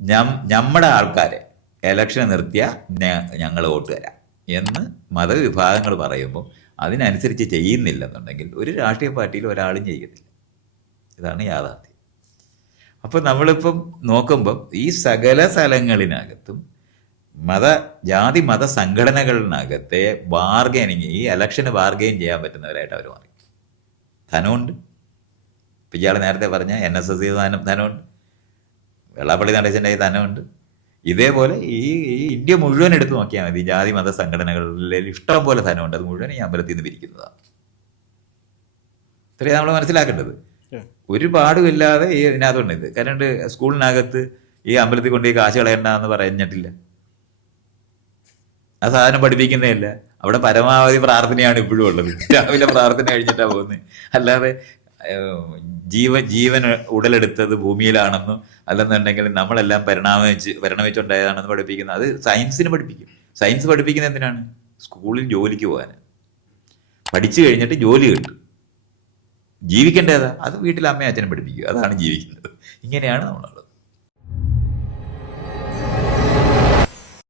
നമ്മുടെ ആൾക്കാരെ എലക്ഷന് നിർത്തിയാൽ ഞങ്ങൾ വോട്ട് തരാം എന്ന് മതവിഭാഗങ്ങൾ പറയുമ്പോൾ അതിനനുസരിച്ച് ചെയ്യുന്നില്ലെന്നുണ്ടെങ്കിൽ ഒരു രാഷ്ട്രീയ പാർട്ടിയിൽ ഒരാളും ചെയ്യത്തില്ല. ഇതാണ് യാഥാർത്ഥ്യം. അപ്പോൾ നമ്മളിപ്പം നോക്കുമ്പം ഈ സകല സ്ഥലങ്ങളിനകത്തും ജാതി മത സംഘടനകളിനകത്തെ ബാർഗൈനിങ്, ഈ എലക്ഷന് ബാർഗെയിൻ ചെയ്യാൻ പറ്റുന്നവരായിട്ട് അവർ മാറി. ധനമുണ്ട്. ഇപ്പം ഇയാൾ നേരത്തെ പറഞ്ഞ NSS ധനമുണ്ട്, വെള്ളാപ്പള്ളി നടേശൻ്റെ ധനമുണ്ട്. ഇതേപോലെ ഈ ഇന്ത്യ മുഴുവൻ എടുത്ത് നോക്കിയാൽ മതി, ജാതി മത സംഘടനകളിൽ ഇഷ്ടം പോലെ ധനമുണ്ട്. അത് മുഴുവൻ ഈ അമ്പലത്തിൽ നിന്ന് പിരിക്കുന്നതാണ്. ഇത്രയും നമ്മൾ മനസ്സിലാക്കേണ്ടത്. ഒരു പാടുമില്ലാതെ ഈ ഇതിനകത്തുണ്ട്. ഇത് കാരണം സ്കൂളിനകത്ത് ഈ അമ്പലത്തിൽ കൊണ്ട് ഈ കാശ് കളയണ്ട എന്ന് പറഞ്ഞിട്ടില്ല. ആ സാധനം പഠിപ്പിക്കുന്നേ ഇല്ല. അവിടെ പരമാവധി പ്രാർത്ഥനയാണ് ഇപ്പോഴും ഉള്ളത്. രാവിലെ പ്രാർത്ഥന കഴിഞ്ഞിട്ടാണ് പോകുന്നത്. അല്ലാതെ ജീവൻ ഉടലെടുത്തത് ഭൂമിയിലാണെന്നോ അല്ലെന്നുണ്ടെങ്കിൽ നമ്മളെല്ലാം പരിണമിച്ചുണ്ടായതാണെന്ന് പഠിപ്പിക്കുന്നത്. അത് സയൻസിന് പഠിപ്പിക്കും. സയൻസ് പഠിപ്പിക്കുന്നത് എന്തിനാണ്? സ്കൂളിൽ ജോലിക്ക് പോകാൻ. പഠിച്ചു കഴിഞ്ഞിട്ട് ജോലി കിട്ടും. ജീവിക്കേണ്ടതാ അത് വീട്ടിൽ അമ്മയും അച്ഛനും പഠിപ്പിക്കുക. അതാണ് ജീവിക്കുന്നത്. ഇങ്ങനെയാണ് നമ്മൾ